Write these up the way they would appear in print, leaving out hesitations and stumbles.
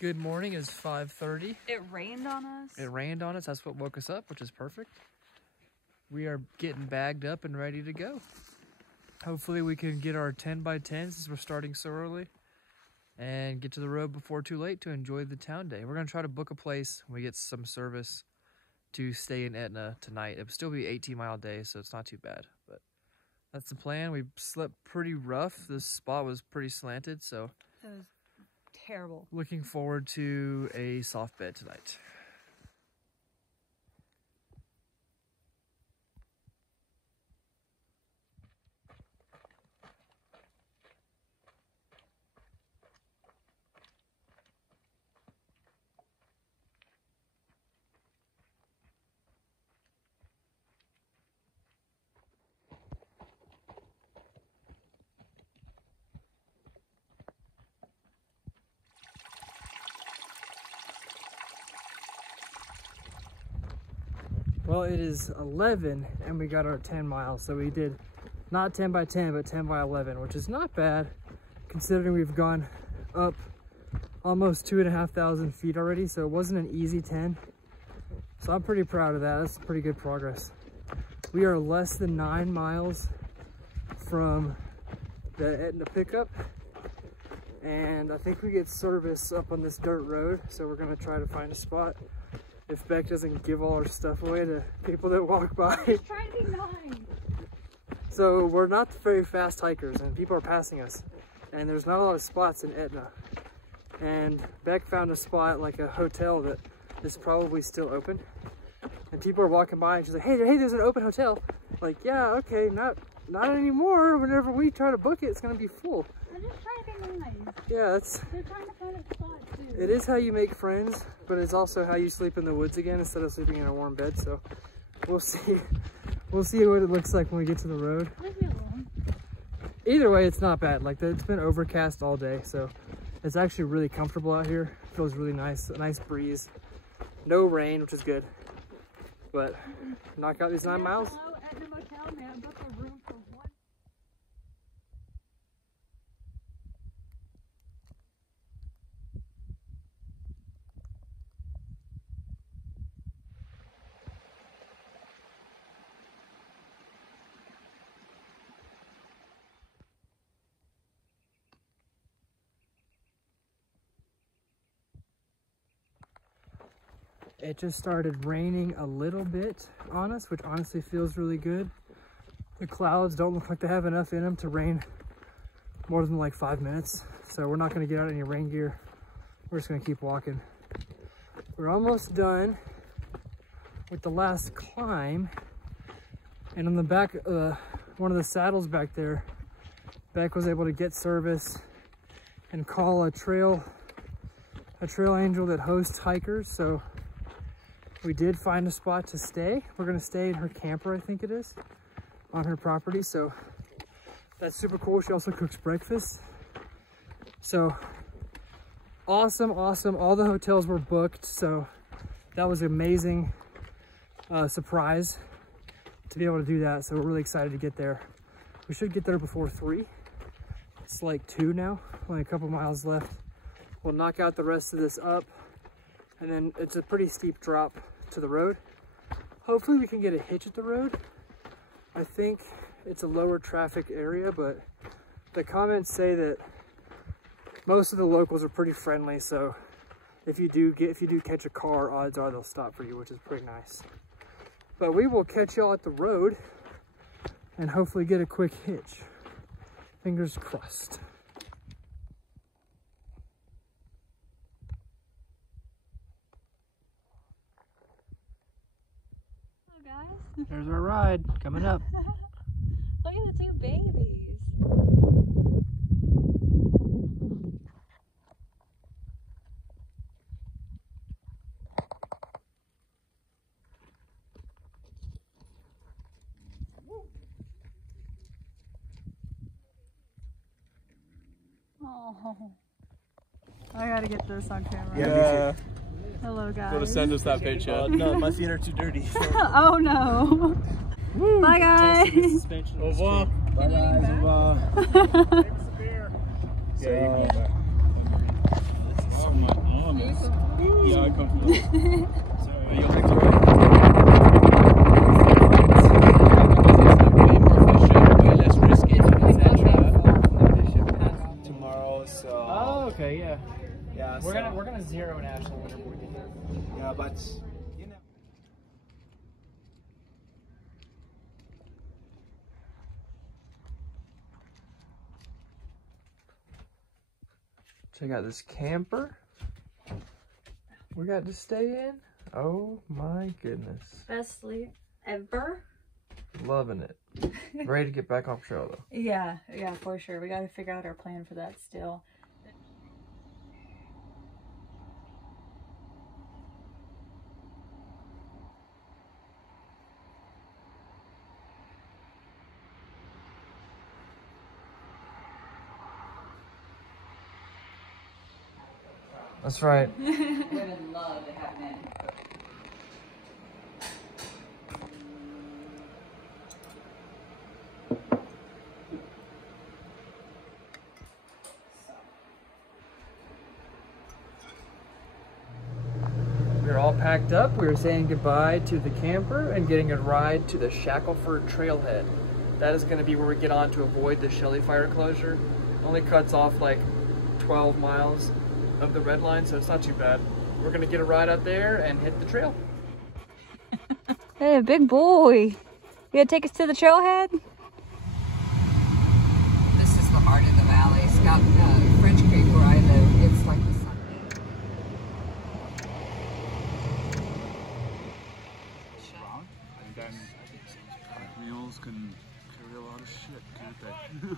Good morning. It's 5:30. It rained on us. It rained on us. That's what woke us up, which is perfect. We are getting bagged up and ready to go. Hopefully we can get our 10x10 since we're starting so early and get to the road before too late to enjoy the town day. We're going to try to book a place when we get some service to stay in Etna tonight. It'll still be 18-mile day, so it's not too bad. But that's the plan. We slept pretty rough. This spot was pretty slanted, so It was terrible. looking forward to a soft bed tonight. Well, it is 11 and we got our 10 miles. So we did not 10x10, but 10x11, which is not bad considering we've gone up almost 2,500 feet already. So it wasn't an easy 10. So I'm pretty proud of that. That's pretty good progress. We are less than 9 miles from the Etna pickup. And I think we get service up on this dirt road. So we're gonna try to find a spot. If Beck doesn't give all our stuff away to people that walk by. Just trying to be nice. So we're not very fast hikers and people are passing us. And there's not a lot of spots in Etna. And Beck found a spot, like a hotel, that is probably still open. And people are walking by and she's like, hey, there's an open hotel. Like, yeah, okay, not anymore. Whenever we try to book it, it's gonna be full. I'm just trying to be nice. Yeah, They're trying to find a spot too. it is how you make friends, but it's also how you sleep in the woods again instead of sleeping in a warm bed. So we'll see. We'll see what it looks like when we get to the road. Leave me alone. Either way, it's not bad. Like, it's been overcast all day, so it's actually really comfortable out here. It feels really nice. A nice breeze. No rain, which is good. But knock out these 9 miles. Hello, Etna Motel, man. I've got the room for one. It just started raining a little bit on us, which honestly feels really good. The clouds don't look like they have enough in them to rain more than like 5 minutes. So we're not gonna get out any rain gear. We're just gonna keep walking. We're almost done with the last climb. And on the back, one of the saddles back there, Beck was able to get service and call a trail angel that hosts hikers. So we did find a spot to stay. We're gonna stay in her camper, I think it is, on her property. So that's super cool. She also cooks breakfast. So awesome, awesome. All the hotels were booked. So that was an amazing surprise to be able to do that. So we're really excited to get there. We should get there before 3. It's like 2 now, only a couple miles left. We'll knock out the rest of this up. And then it's a pretty steep drop to the road. Hopefully we can get a hitch at the road. I think it's a lower traffic area, but the comments say that most of the locals are pretty friendly. So if you do catch a car, odds are they'll stop for you, which is pretty nice. But we will catch y'all at the road and hopefully get a quick hitch. Fingers crossed. There's our ride coming up. Look at the 2 babies. Oh, I gotta get this on camera. Yeah. Hello, guys. Go to send us that picture. No, my feet are too dirty. Oh no. Woo. Bye guys. Au revoir. Bye guys. Au revoir. Yeah, you can go back. Oh my comfortable. So you'll have to way more efficient, way less risky, etc. Tomorrow, so. Oh, okay, yeah. Yeah, We're gonna zero national winter board. Yeah, but you know. Check out this camper we got to stay in. Oh my goodness. Best sleep ever. Loving it. Ready to get back off trail though. Yeah, for sure. We got to figure out our plan for that still. That's right. Women love to have men. We're all packed up. We're saying goodbye to the camper and getting a ride to the Shackleford trailhead. That is going to be where we get on to avoid the Shelley fire closure. Only cuts off like 12 miles of the red line, so it's not too bad. We're going to get a ride out there and hit the trail. Hey, big boy. You gonna take us to the trailhead? This is the heart of the valley. It's got French Creek where I live. It's like the sun. And then wheels can carry a lot of shit, can't they?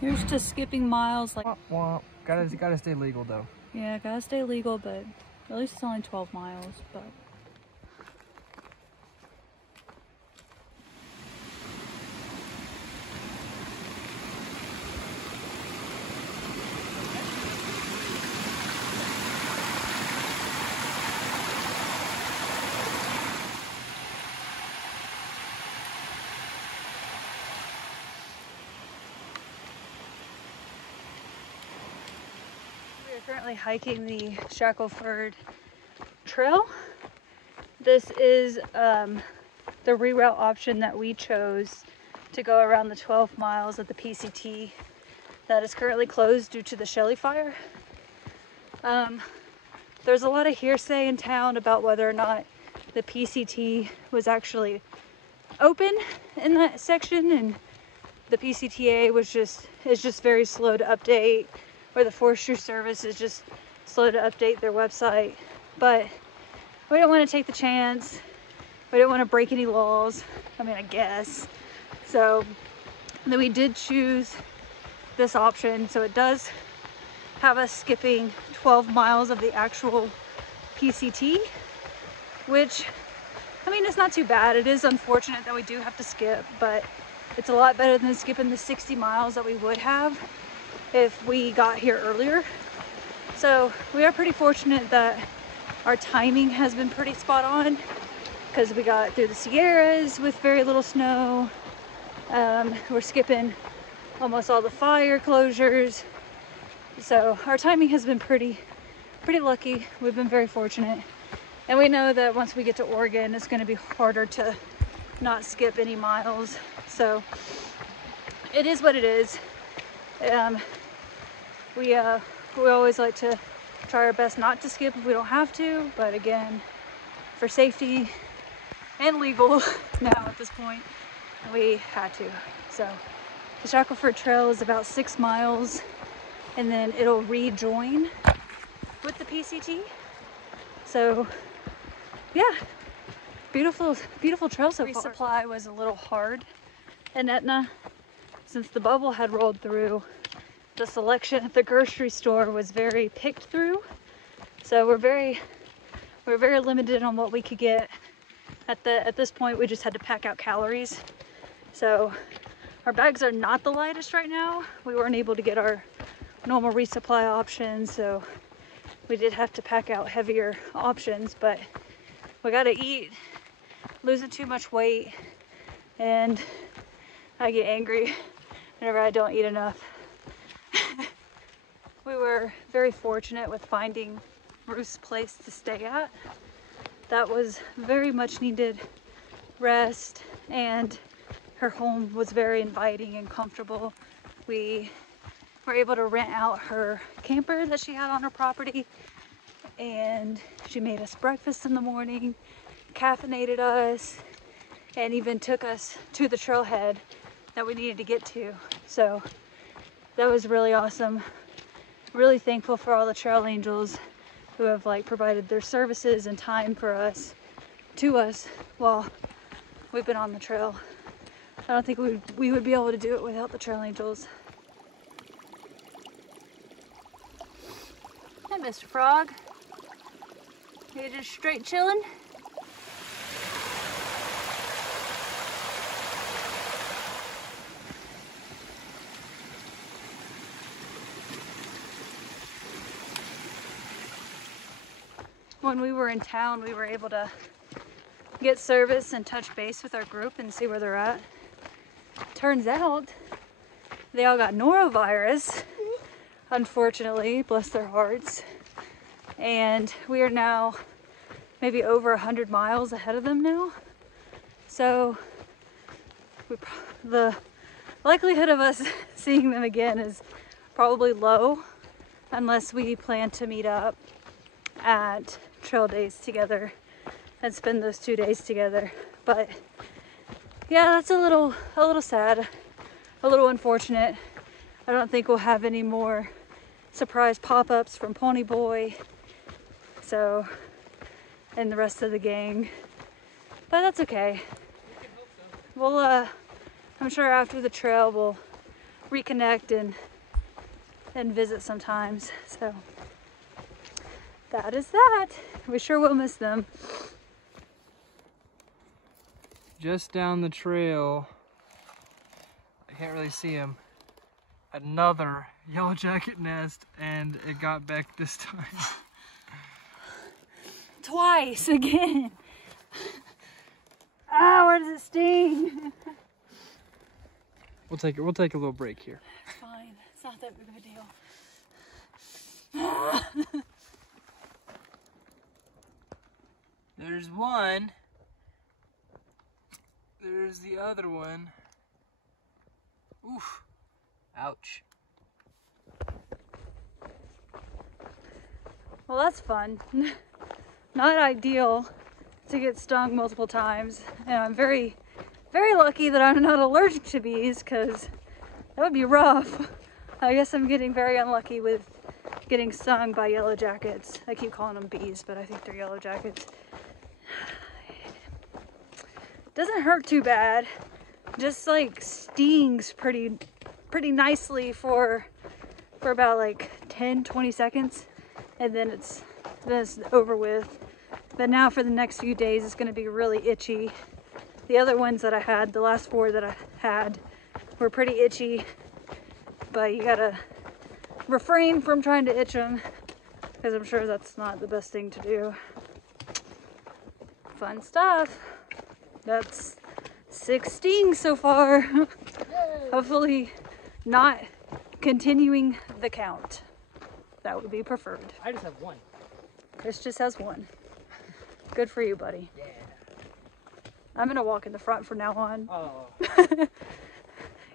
Here's to skipping miles. Like, Womp womp. Gotta stay legal though. yeah, gotta stay legal, but at least it's only 12 miles. But we are currently hiking the Shackleford Trail. This is the reroute option that we chose to go around the 12 miles of the PCT that is currently closed due to the Shelley fire. There's a lot of hearsay in town about whether or not the PCT was actually open in that section, and the PCTA is just very slow to update, or the Forestry Service is just slow to update their website. But we don't want to take the chance. We don't want to break any laws. I mean, I guess. So then we did choose this option. So it does have us skipping 12 miles of the actual PCT, which, I mean, it's not too bad. It is unfortunate that we do have to skip, but it's a lot better than skipping the 60 miles that we would have if we got here earlier. So we are pretty fortunate that our timing has been pretty spot on, because we got through the Sierras with very little snow. We're skipping almost all the fire closures. So our timing has been pretty lucky. We've been very fortunate. And we know that once we get to Oregon, it's going to be harder to not skip any miles. So it is what it is. We always like to try our best not to skip if we don't have to, but again, for safety and legal now at this point, we had to. So the Shackleford Trail is about 6 miles, and then it'll rejoin with the PCT. So yeah, beautiful trail so far. Resupply was a little hard in Etna since the bubble had rolled through. The selection at the grocery store was very picked through, so we're very limited on what we could get. At this point, we just had to pack out calories. So our bags are not the lightest right now. We weren't able to get our normal resupply options, so we did have to pack out heavier options, but we gotta eat, losing too much weight and I get angry whenever I don't eat enough. We were very fortunate with finding Ruth's place to stay at. That was very much needed rest, and her home was very inviting and comfortable. We were able to rent out her camper that she had on her property, and she made us breakfast in the morning, caffeinated us, and even took us to the trailhead that we needed to get to. So that was really awesome. Really thankful for all the trail angels who have like provided their services and time for us, to us, while we've been on the trail. I don't think we would be able to do it without the trail angels. Hi, Mr. Frog. You just straight chilling? When we were in town, we were able to get service and touch base with our group and see where they're at. Turns out they all got norovirus, unfortunately, bless their hearts. And we are now maybe over 100 miles ahead of them now. So the likelihood of us seeing them again is probably low, unless we plan to meet up at trail days together and spend those 2 days together. But yeah, that's a little sad, a little unfortunate. I don't think we'll have any more surprise pop-ups from Pony Boy, so, and the rest of the gang, but that's okay. We'll I'm sure after the trail we'll reconnect and visit sometimes. So that is that. We sure will miss them. Just down the trail, I can't really see him, another yellow jacket nest, and it got back this time. Twice again. Ah, where does it sting? We'll take a little break here. It's fine. It's not that big of a deal. There's one. There's the other one. Oof. Ouch. Well, that's fun. Not ideal to get stung multiple times, and I'm very, very lucky that I'm not allergic to bees, because that would be rough. I guess I'm getting very unlucky with getting stung by yellow jackets. I keep calling them bees, but I think they're yellow jackets. Doesn't hurt too bad, just like stings pretty nicely for about like 10-20 seconds, and then it's over with. But now for the next few days it's going to be really itchy. The other ones that I had, the last 4 that I had, were pretty itchy, but you gotta refrain from trying to itch them, because I'm sure that's not the best thing to do. Fun stuff. That's 6 stings so far. Hopefully not continuing the count. That would be preferred. I just have one. Chris just has 1. Good for you, buddy. Yeah. I'm gonna walk in the front from now on. Oh.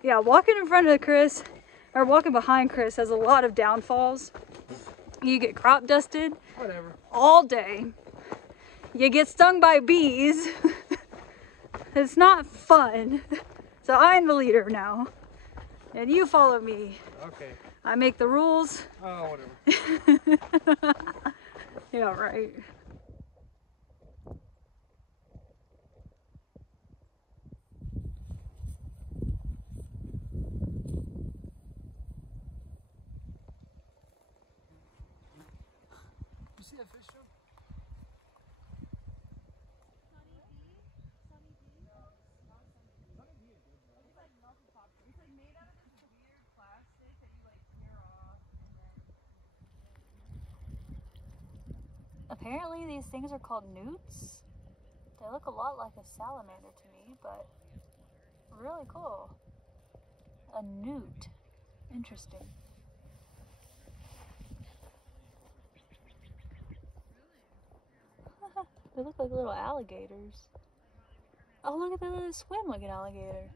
Yeah, walking in front of Chris, or walking behind Chris, has a lot of downfalls. You get crop dusted. Whatever. All day. You get stung by bees. It's not fun. So I'm the leader now. And you follow me. Okay. I make the rules. Oh, whatever. Yeah, right. You see that fish jump? Apparently these things are called newts. They look a lot like a salamander to me, but Really cool. A newt. Interesting. They look like little alligators. Oh, look at the little swim-looking alligator.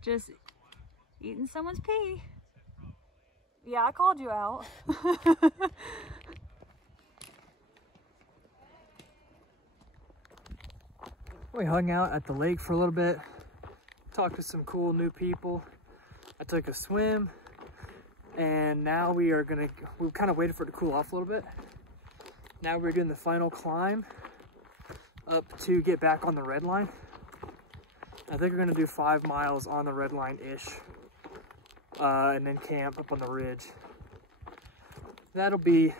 Just eating someone's pee. Yeah, I called you out. We hung out at the lake for a little bit, talked to some cool new people. I took a swim, and now we kind of waited for it to cool off a little bit. Now we're doing the final climb up to get back on the red line. I think we're gonna do 5 miles on the red line-ish, and then camp up on the ridge. That'll be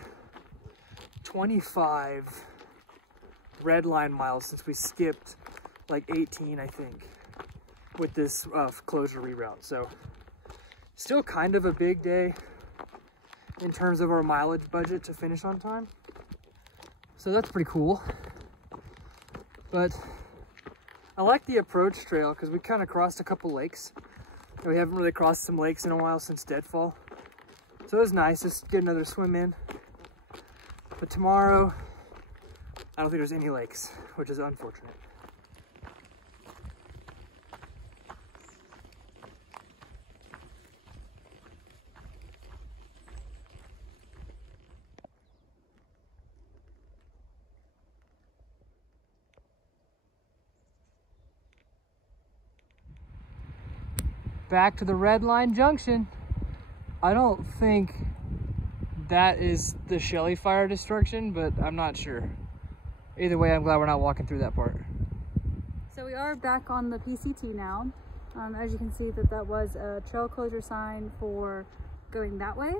25 red line miles since we skipped like 18, I think, with this closure reroute. So still kind of a big day in terms of our mileage budget to finish on time. So that's pretty cool. But I like the approach trail because we kind of crossed a couple lakes. And we haven't really crossed some lakes in a while since Deadfall. So it was nice just to get another swim in. But tomorrow, I don't think there's any lakes, which is unfortunate. Back to the red line junction. I don't think that is the Shelley fire destruction, but I'm not sure. Either way, I'm glad we're not walking through that part. So we are back on the PCT now. As you can see, that was a trail closure sign for going that way.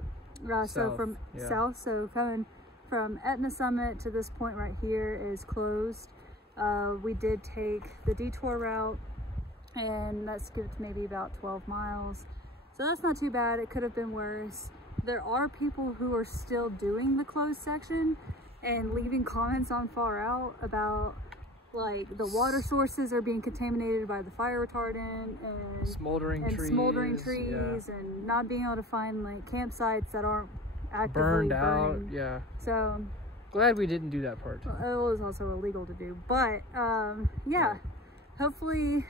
So from south, so coming from Etna Summit to this point right here is closed. We did take the detour route, and that skipped maybe about 12 miles. So that's not too bad. It could have been worse. There are people who are still doing the closed section and leaving comments on Far Out about like the water sources are being contaminated by the fire retardant and smoldering trees and not being able to find like campsites that aren't actively burned burning. out. Yeah. So glad we didn't do that part. It was also illegal to do, but yeah. Hopefully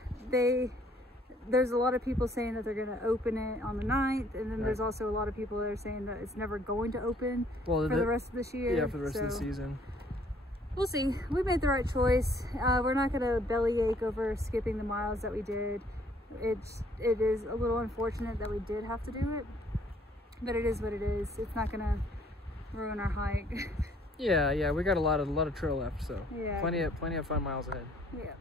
there's a lot of people saying that they're going to open it on the 9th, and then there's also a lot of people that are saying that it's never going to open for the rest of this year. Yeah, for the rest of the season. We'll see. We made the right choice. We're not going to bellyache over skipping the miles that we did. It is a little unfortunate that we did have to do it, but it is what it is. It's not going to ruin our hike. Yeah, we got a lot of trail left, so yeah, plenty of fun miles ahead. Yeah.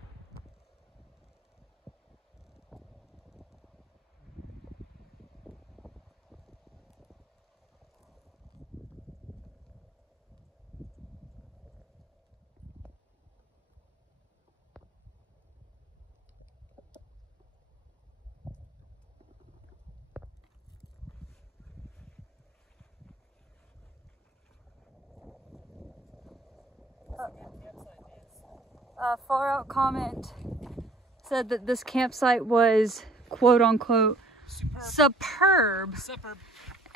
Far Out comment said that this campsite was quote unquote superb.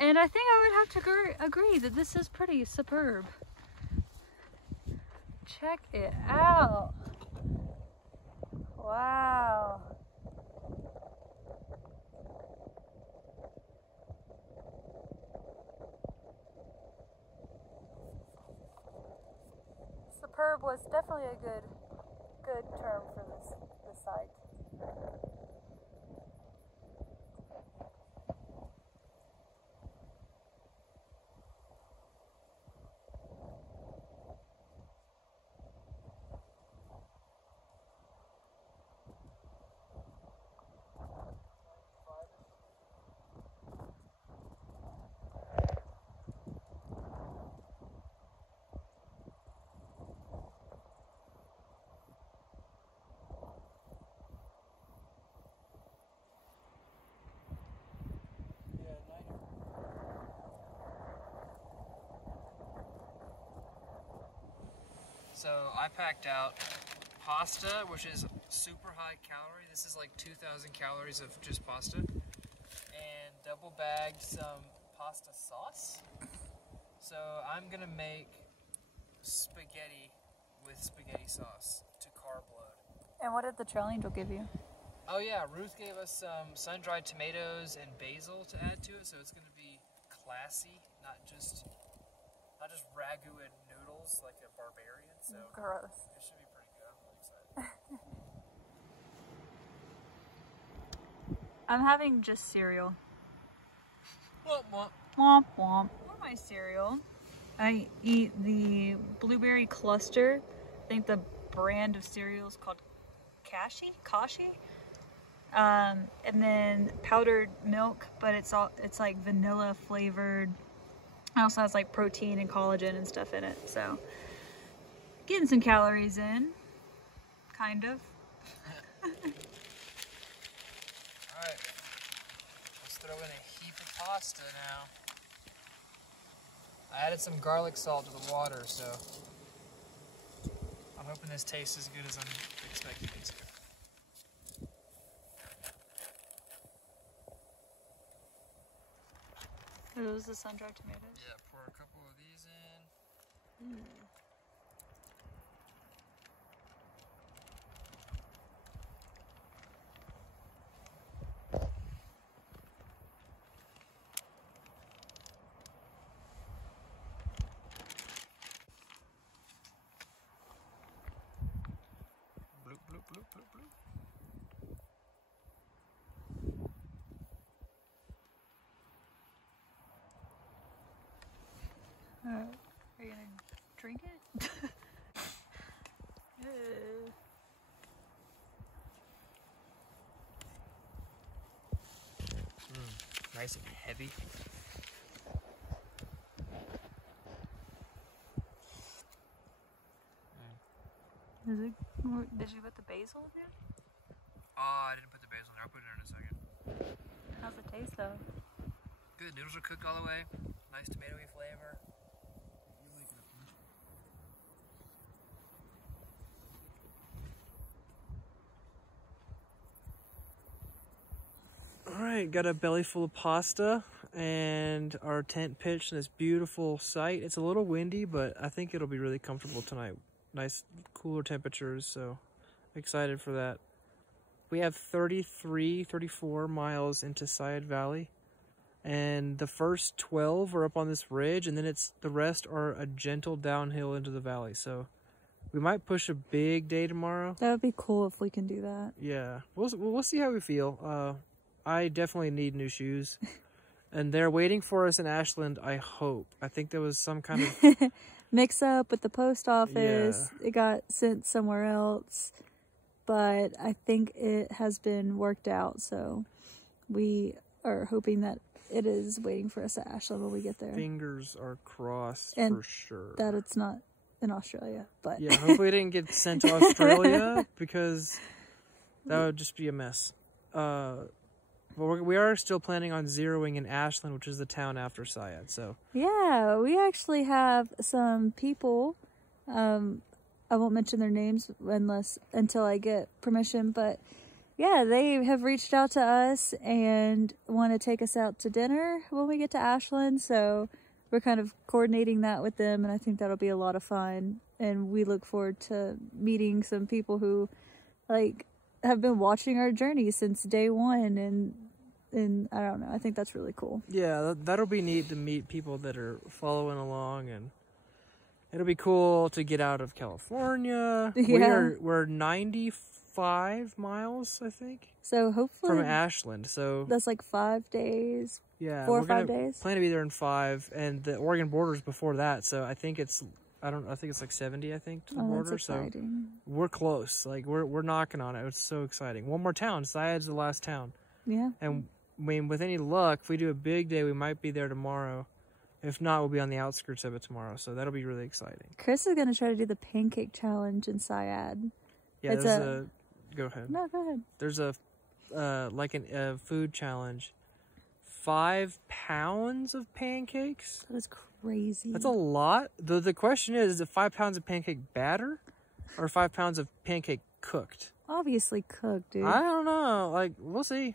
And I think I would have to agree that this is pretty superb. Check it out. Wow. Superb was definitely a good term for this site. So I packed out pasta, which is super high calorie. This is like 2,000 calories of just pasta. And double bagged some pasta sauce. So I'm gonna make spaghetti with spaghetti sauce to carb load. And what did the Trail-Angel give you? Oh yeah, Ruth gave us some sun-dried tomatoes and basil to add to it, so it's gonna be classy, not just ragu and noodles like a barbarian. So Gross. it should be pretty good. I'm really excited. I'm having just cereal. Womp womp. Womp womp. For my cereal, I eat the blueberry cluster. I think the brand of cereal is called Kashi. And then powdered milk, but it's like vanilla flavored. It also has like protein and collagen and stuff in it. So getting some calories in, kind of. Alright, let's throw in a heap of pasta now. I added some garlic salt to the water, so I'm hoping this tastes as good as I'm expecting it to. Are those the sun-dried tomatoes? Yeah, pour a couple of these in. Bloop, bloop, bloop, bloop, bloop. Are you gonna drink it? Nice and heavy. Did you put the basil in there? Oh, I didn't put the basil in there. I'll put it in a second. How's it taste though? Good, noodles are cooked all the way. Nice tomatoey flavor. Alright, got a belly full of pasta and our tent pitched in this beautiful site. It's a little windy, but I think it'll be really comfortable tonight. Nice cooler temperatures, so excited for that. We have 34 miles into Sayed Valley, and the first 12 are up on this ridge, and then the rest are a gentle downhill into the valley. So we might push a big day tomorrow. That would be cool if we can do that. Yeah, we'll see how we feel. I definitely need new shoes, and they're waiting for us in Ashland. I hope. I think there was some kind of mix up with the post office. Yeah. It got sent somewhere else, but I think it has been worked out. So we are hoping that it is waiting for us at Ashland when we get there. Fingers are crossed and for sure. That it's not in Australia, but yeah, hopefully it didn't get sent to Australia because that would just be a mess. But we are still planning on zeroing in Ashland, which is the town after Sayed. So yeah, we actually have some people. I won't mention their names until I get permission. But yeah, they have reached out to us and want to take us out to dinner when we get to Ashland. So we're kind of coordinating that with them, and I think that'll be a lot of fun. And we look forward to meeting some people who have been watching our journey since day one, and I don't know, I think that's really cool. Yeah, that'll be neat to meet people that are following along, and it'll be cool to get out of California. Yeah. We're 95 miles, I think. So hopefully from Ashland. So that's like 5 days. Yeah, 4 or 5 days. Plan to be there in 5, and the Oregon border's before that. So I think it's like 70, I think, to the border. That's exciting. So we're close. Like we're knocking on it. It's so exciting. One more town. Sayed's the last town. Yeah. And I mean, with any luck, if we do a big day, we might be there tomorrow. If not, we'll be on the outskirts of it tomorrow. So that'll be really exciting. Chris is going to try to do the pancake challenge in Sayed. Yeah, go ahead. No, go ahead. There's a food challenge 5 pounds of pancakes. That is crazy. That's a lot. The question is it 5 pounds of pancake batter or 5 pounds of pancake cooked? Obviously cooked, dude. I don't know. Like, we'll see.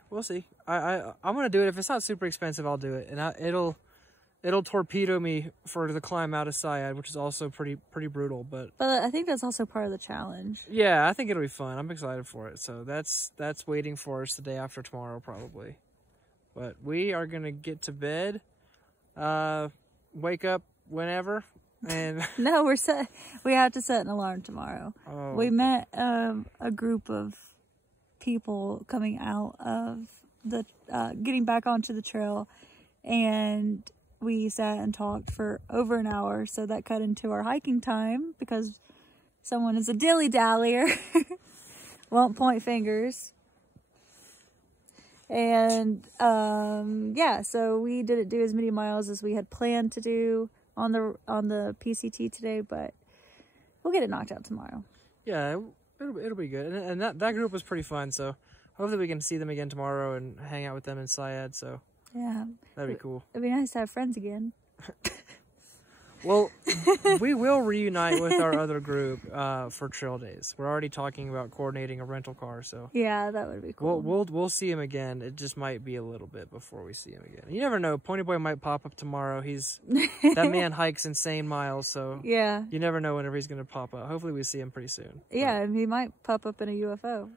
I'm gonna do it. If it's not super expensive, I'll do it, and it'll torpedo me for the climb out of Syed, which is also pretty brutal. But I think that's also part of the challenge. yeah, I think it'll be fun. I'm excited for it. So that's waiting for us the day after tomorrow, probably. But we are gonna get to bed, wake up whenever, and No, we have to set an alarm tomorrow. oh, We met a group of people coming out of the getting back onto the trail, and we sat and talked for over an hour, so that cut into our hiking time because someone is a dilly-dallyer. Won't point fingers. And yeah, so we didn't do as many miles as we had planned to do on the PCT today, but we'll get it knocked out tomorrow. yeah, it'll be good. And that group was pretty fun. So hopefully we can see them again tomorrow and hang out with them in Syed. So Yeah. that'd be cool. It'd be nice to have friends again. Well, we will reunite with our other group for trail days. We're already talking about coordinating a rental car, so Yeah, that would be cool. we'll see him again. It just might be a little bit before we see him again. You never know. Pony Boy might pop up tomorrow. That man hikes insane miles, so Yeah. you never know whenever he's gonna pop up. Hopefully we see him pretty soon. Yeah, and he might pop up in a UFO.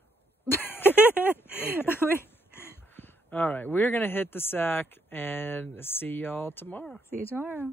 All right, we're gonna hit the sack and see y'all tomorrow. See you tomorrow.